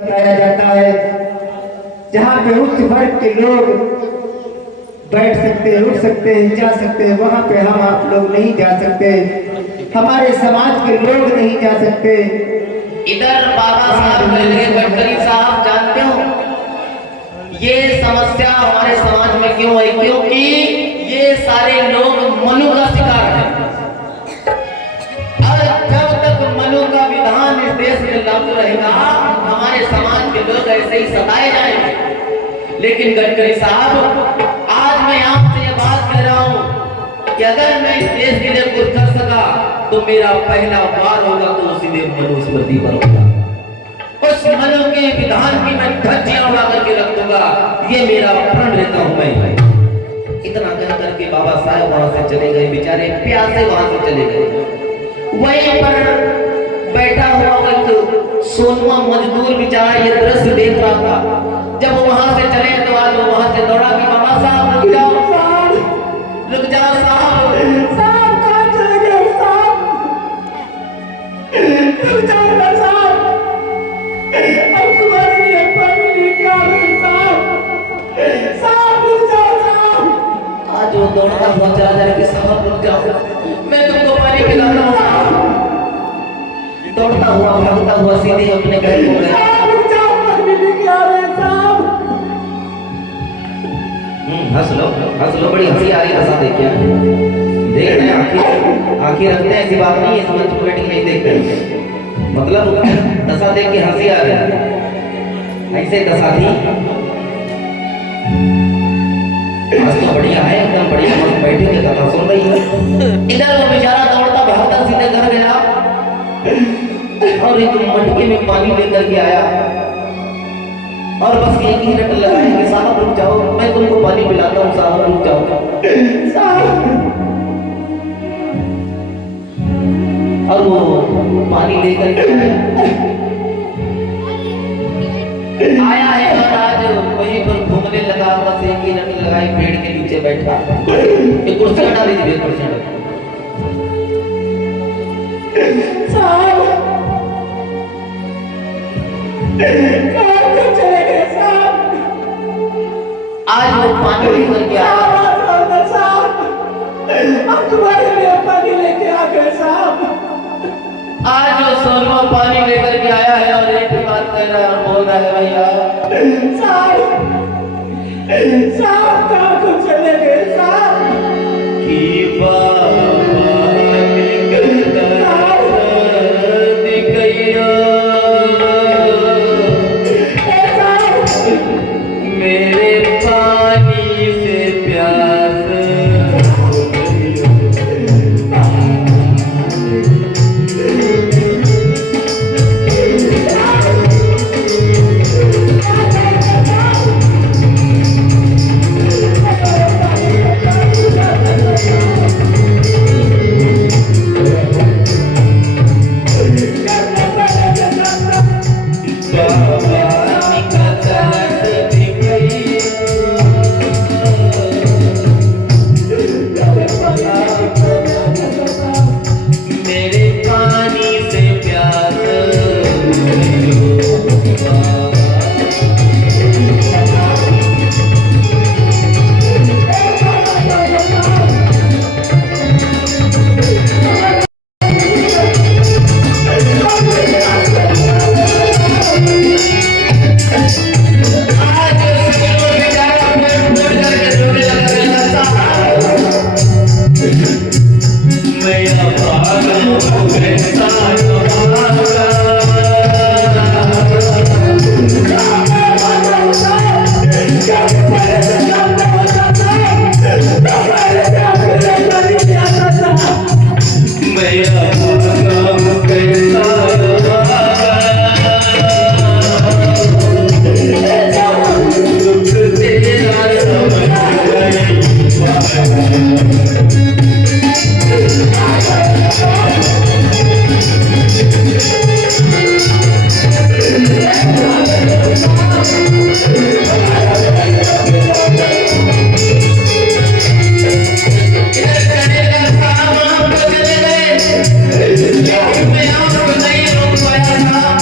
बताया जाता है जहाँ पे उच्च वर्ग के लोग बैठ सकते हैं, उठ सकते हैं, जा सकते हैं, वहाँ पे हम आप लोग नहीं जा सकते। हमारे समाज के लोग नहीं जा सकते। इधर बाबा साहब गडकरी साहब जानते हो ये समस्या हमारे समाज में क्यों है? क्योंकि ये सारे लोग मनु का शिकार हैं। और जब तक मनु का विधान इस देश में लागू रहेगा हमारे समाज के लोग ऐसे ही सताए जाएंगे। लेकिन गडकरी साहब आज मैं आपसे ये बात कह रहा हूँ कि अगर मैं इस देश के लिए कुछ कर सका तो मेरा पहला वार होगा तो सीधे मनुस्मृति पर होगा। उस मनु के विधान की मैं धज्जियां उड़ा करके रख दूंगा। ये मेरा प्रण लेता हूं मैं। इतना कह करके बाबा साहब वहां से चले गए, बेचारे प्यासे वहां से चले गए। वहीं पर बैठा हुआ एक सोनुआ मजदूर बेचारा ये दृश्य देख रहा था। जब वो वहां से चले तो आज वो वहां से दौड़ा कि बाबा साहब रुक जाओ, रुक जाओ साहब, साहब कहाँ चले गए साहब? रुक जाओ ना साहब, हम तुम्हारे लिए पानी लेके आ रहे हैं साहब। साहब रुक जाओ साहब। आज वो दौड़ता हुआ चला जाए कि साहब रुक जाओ, मैं तुमको पानी पिलाता हूँ साहब। दौड़ता हुआ भागता हुआ सीधे अपने घर को गया। साहब रुक जाओ, पानी लेके आ रहे हैं साहब। हंस लो, बड़ी हंसी आ रही है। हंसा देख क्या देख रहे हैं? आंखें रखते हैं ऐसी बात नहीं है। इस मंच पर बैठ के नहीं देखते हैं, मतलब दशा देख के हंसी आ रही है। ऐसे दशा थी आज तो बढ़िया है, एकदम बढ़िया। हम बैठे के कथा सुन रही है। इधर वो बेचारा दौड़ता भागता सीधे घर गया और एक मटके में पानी लेकर के आया और बस एक ही रट लगाया कि साहब रुक जाओ, मैं तुमको पानी पिलाता हूँ साहब, रुक जाओ साहब। और वो पानी लेकर के आया है और आज वहीं पर घूमने लगा। बस एक ही रट लगाई, पेड़ के नीचे बैठा। एक कुर्सी हटा दीजिए, कुर्सी हटा। साहब कहाँ पे चले गए साहब? आज वो पानी लेकर के आया। साहब हम तुम्हारे लिए पानी लेके आ गए साहब। आज वो सोनुआ पानी लेकर के आया है और एक बात कह रहा है और बोल रहा है भैया साहब, साहब कहाँ को चले गए साहब? कि बाबा मेरे पानी से प्यास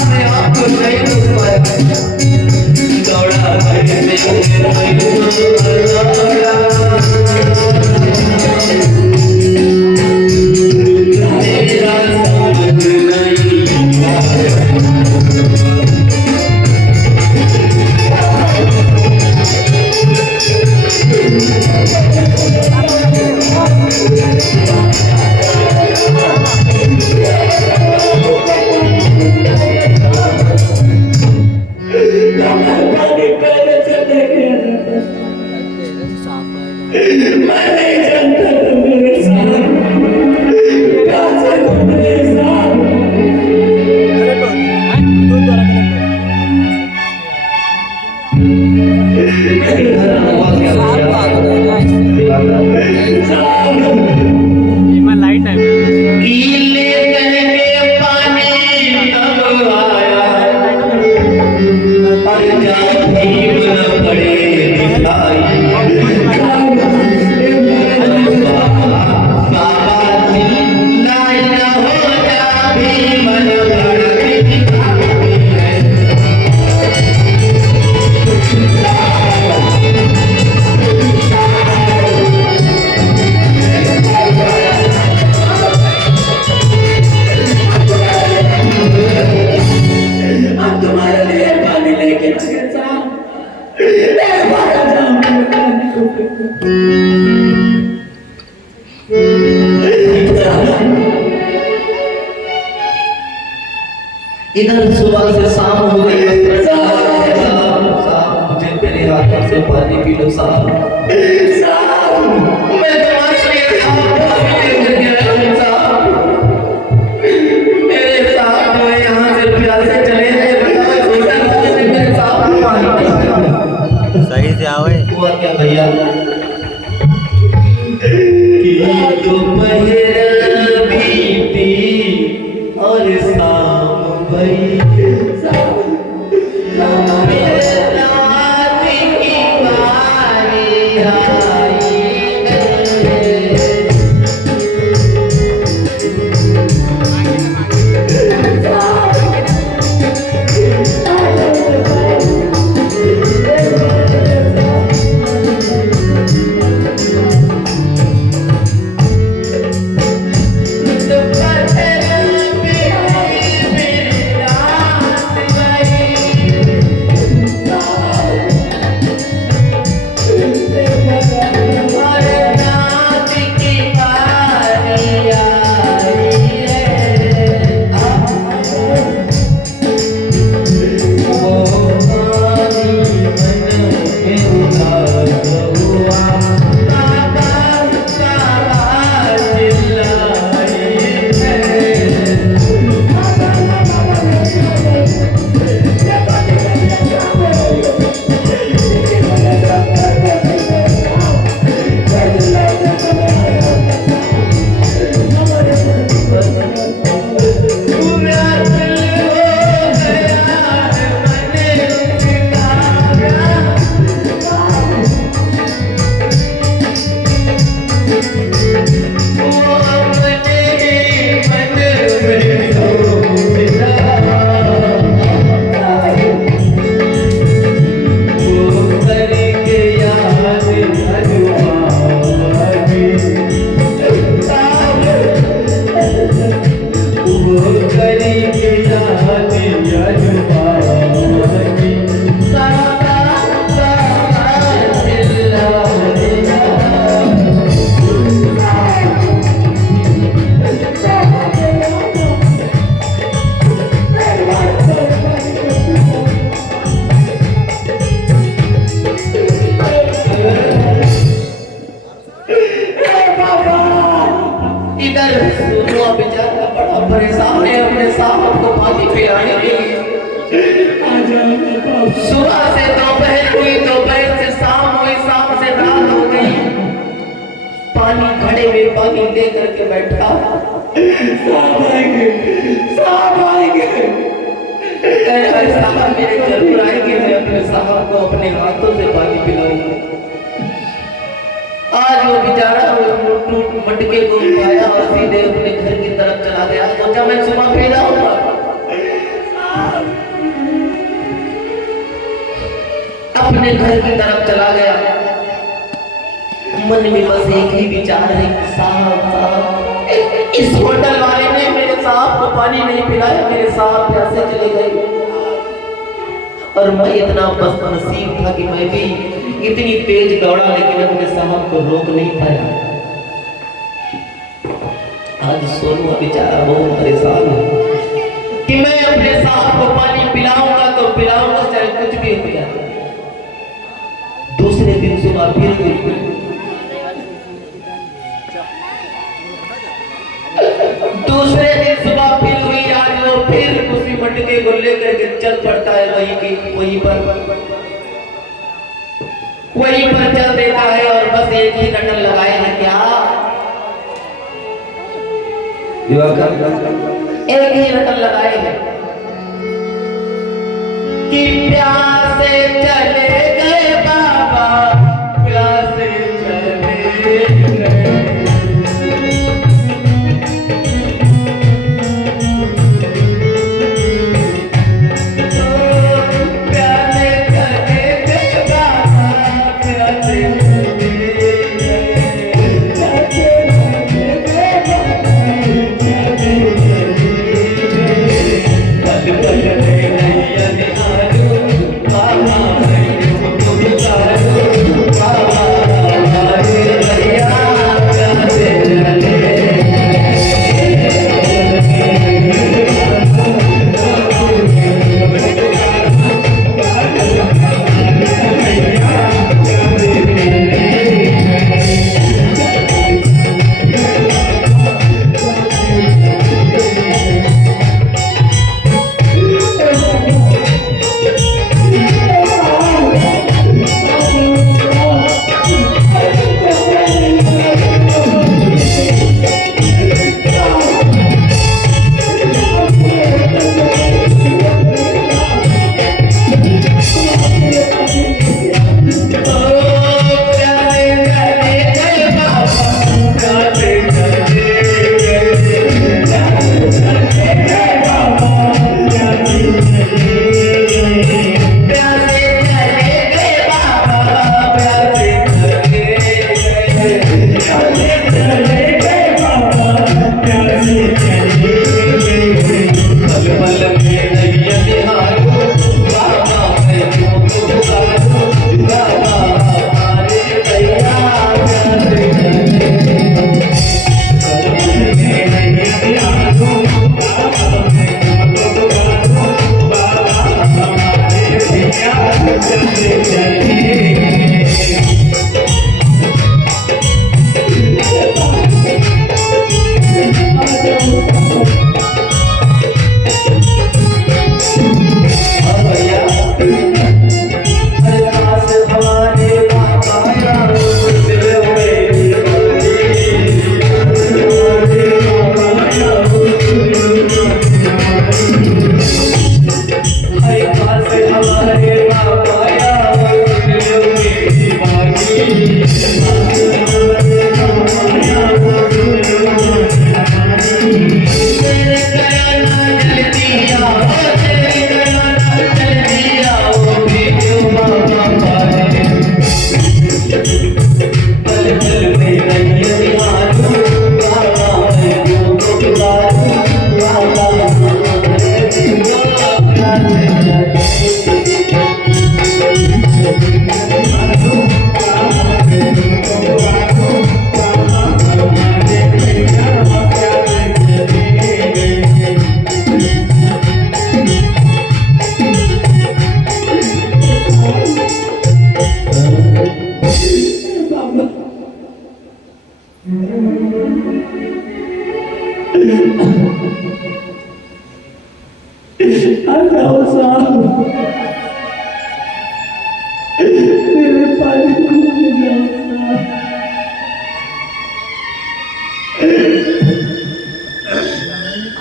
मैं आपको नहीं रोक पाया। मैं नहीं जानता था मेरे साथ कैसे तुम मेरे साथ लाइट है ईले के पानी कब आया और जब भीम पड़े दिखाई बाबा चिल्लाए न हो जा भीम पड़े दिखाई अब तुम्हारे लिए पानी लेके चले जाओ एक बार आ जाओ मेरे पानी को इधर सुबह से शाम हो गई है साहब मुझे मेरे हाथों से पानी पी लो साहब मैं तुम्हारे लिए साहब मेरे साहब जो है यहाँ से प्यासे चले गए बताओ छोटा से मेरे साहब को पानी पिलाओ। सही से आओ हुआ क्या भैया कि दोपहर बीती और शाम भई मेरे रात की बारी आई सुबह से दोपहर हुई, दोपहर से शाम हुई, शाम से रात हो गई। पानी घड़े में पानी दे करके बैठा। साहब आएंगे, साहब आएंगे। साहब मेरे जरूर आएंगे, मैं अपने साहब को अपने हाथों से पानी पिलाऊंगा। आज वो बेचारा टूट मटके को पाया और सीधे अपने घर की तरफ चला गया। सोचा मैं सुबह पैदा होगा। अपने घर की तरफ चला गया। मन में बस एक ही विचार है कि साहब इस होटल वाले ने मेरे साहब को पानी नहीं पिलाया, मेरे साहब प्यासे चले गए। और मैं इतना बदनसीब था कि मैं भी इतनी तेज दौड़ा, लेकिन अपने साहब को रोक नहीं पाया। आज सोनू बेचारा बहुत परेशान है कि मैं अपने साहब को पानी पिलाऊंगा तो पिलाऊंगा, चाहे कुछ भी हो जाए। दूसरे दिन सुबह फिर को लेकर के चल पड़ता है वहीं पर चल देता है और बस एक ही रटन लगाए हैं क्या एक ही रटन लगाए हैं कि प्यासे चले गए बाबा प्यासे चले गए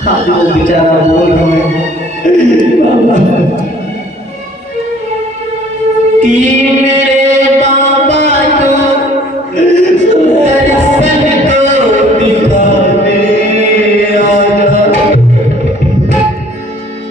खाली वो बेचारा बोल रहा है तीन